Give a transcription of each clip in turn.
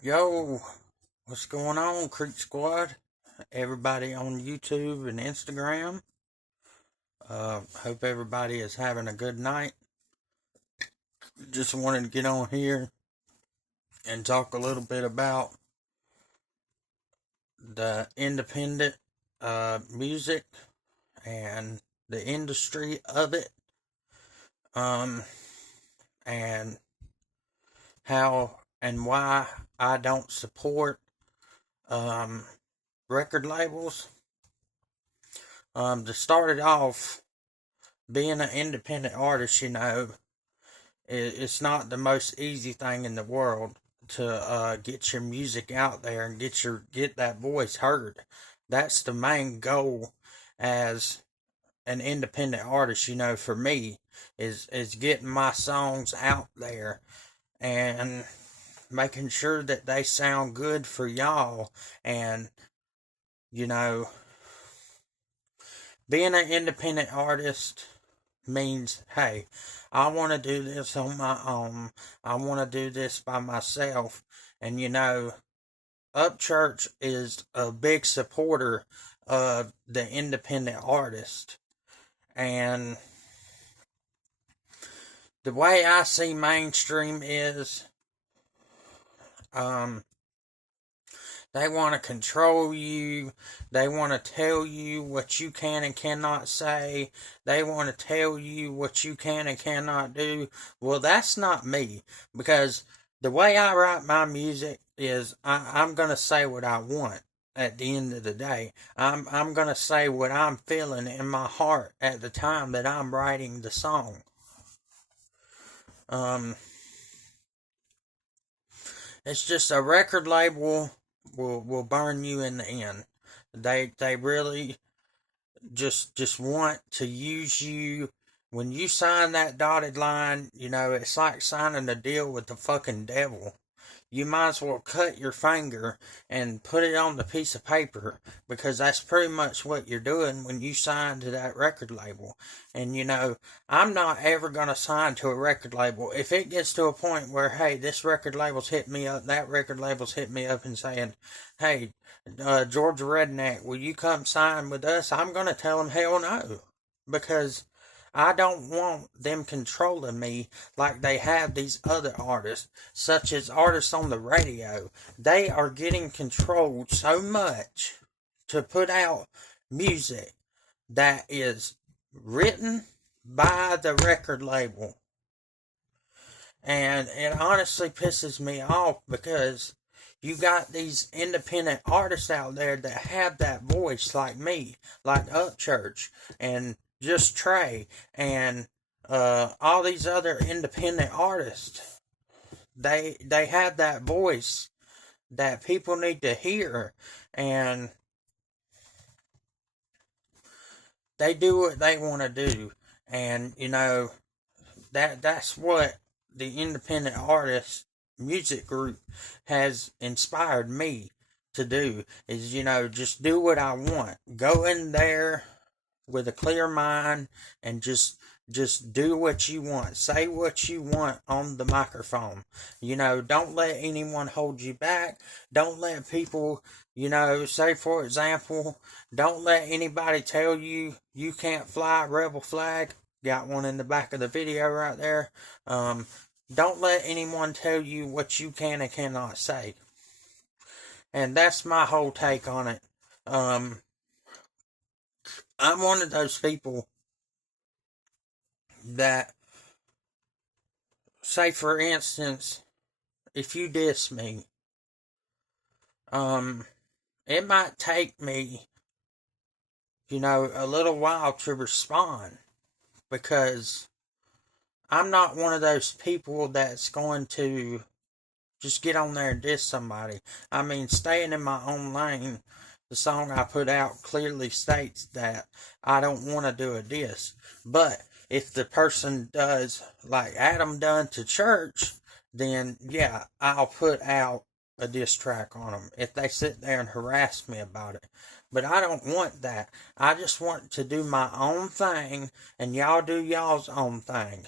Yo, what's going on, Creek Squad? Everybody on YouTube and Instagram. Hope everybody is having a good night. Just wanted to get on here and talk a little bit about the independent music and the industry of it. Um, and how and why I don't support um, record labels. To start it off, being an independent artist, it's not the most easy thing in the world to get your music out there and get that voice heard. That's the main goal as an independent artist. For me, is getting my songs out there and making sure that they sound good for y'all. And you know, being an independent artist means, hey, I want to do this on my own. I want to do this by myself. And Upchurch is a big supporter of the independent artist. And the way I see mainstream is, they want to control you. They want to tell you what you can and cannot say. They want to tell you what you can and cannot do. Well, that's not me. Because the way I write my music is I'm going to say what I want at the end of the day. I'm going to say what I'm feeling in my heart at the time that I'm writing the song. It's just a record label will burn you in the end. They really just want to use you. When you sign that dotted line, it's like signing a deal with the fucking devil. You might as well cut your finger and put it on the piece of paper, because that's pretty much what you're doing when you sign to that record label. And I'm not ever going to sign to a record label. If it gets to a point where, hey, this record label's hit me up, that record label's hit me up and saying, hey, Georgia Redneck, will you come sign with us? I'm going to tell them hell no. Because I don't want them controlling me like they have these other artists, such as artists on the radio. They are getting controlled so much to put out music that is written by the record label. And it honestly pisses me off, because you got these independent artists out there that have that voice, like me, like Upchurch, and Just Trey, and all these other independent artists. They have that voice that people need to hear, and they do what they want to do. And that's what the independent artist music group has inspired me to do, is just do what I want. Go in there with a clear mind and just do what you want. Say what you want on the microphone. Don't let anyone hold you back. Don't let people, say, for example, don't let anybody tell you you can't fly a rebel flag. Got one in the back of the video right there. Don't let anyone tell you what you can and cannot say. And that's my whole take on it. I'm one of those people that, say for instance, if you diss me, it might take me, a little while to respond, because I'm not one of those people that's going to just get on there and diss somebody. I mean, staying in my own lane, the song I put out clearly states that I don't want to do a diss. But if the person does like Adam done to Church, then yeah, I'll put out a diss track on them if they sit there and harass me about it. But I don't want that. I just want to do my own thing, and y'all do y'all's own thing.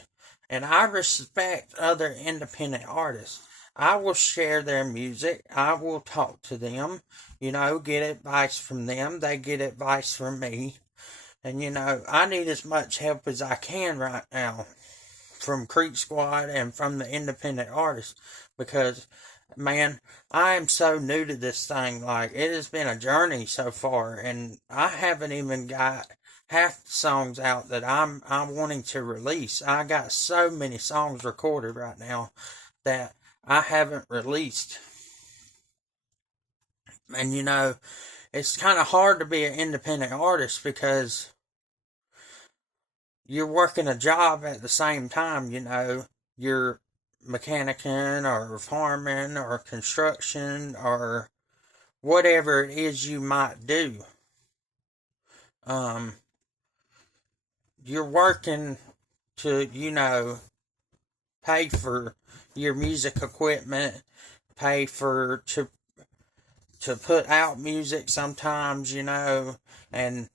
And I respect other independent artists. I will share their music. I will talk to them, get advice from them. They get advice from me. And, I need as much help as I can right now from Creek Squad and from the independent artists because, man, I am so new to this thing. Like, it has been a journey so far, and I haven't even got half the songs out that I'm wanting to release. I got so many songs recorded right now that I haven't released. And it's kind of hard to be an independent artist because you're working a job at the same time, you're mechanicing or farming or construction or whatever it is you might do. You're working to, pay for your music equipment, pay for to put out music sometimes, and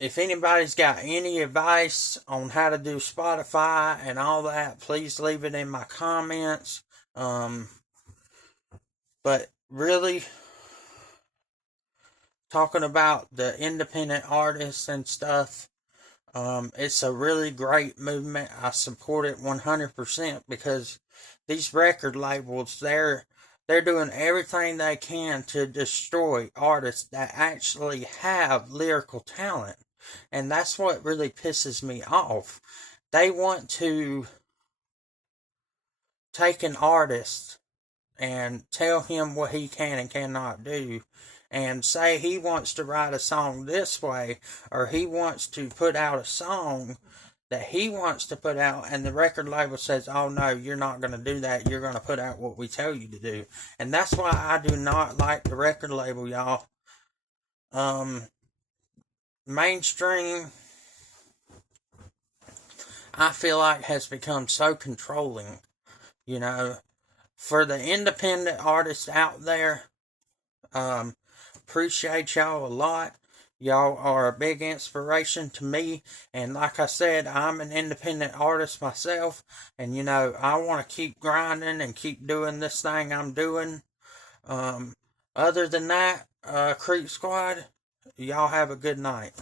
if anybody's got any advice on how to do Spotify and all that, please leave it in my comments. But really, talking about the independent artists and stuff, it's a really great movement. I support it 100% because these record labels, they're doing everything they can to destroy artists that actually have lyrical talent. And that's what really pisses me off. They want to take an artist and tell him what he can and cannot do and say he wants to write a song this way or he wants to put out a song that he wants to put out, and the record label says, oh no, you're not going to do that, you're going to put out what we tell you to do. And that's why I do not like the record label, y'all. Mainstream, I feel like, has become so controlling, For the independent artists out there, appreciate y'all a lot. Y'all are a big inspiration to me, and like I said, I'm an independent artist myself, and I want to keep grinding and keep doing this thing I'm doing. Other than that, Creek Squad, y'all have a good night.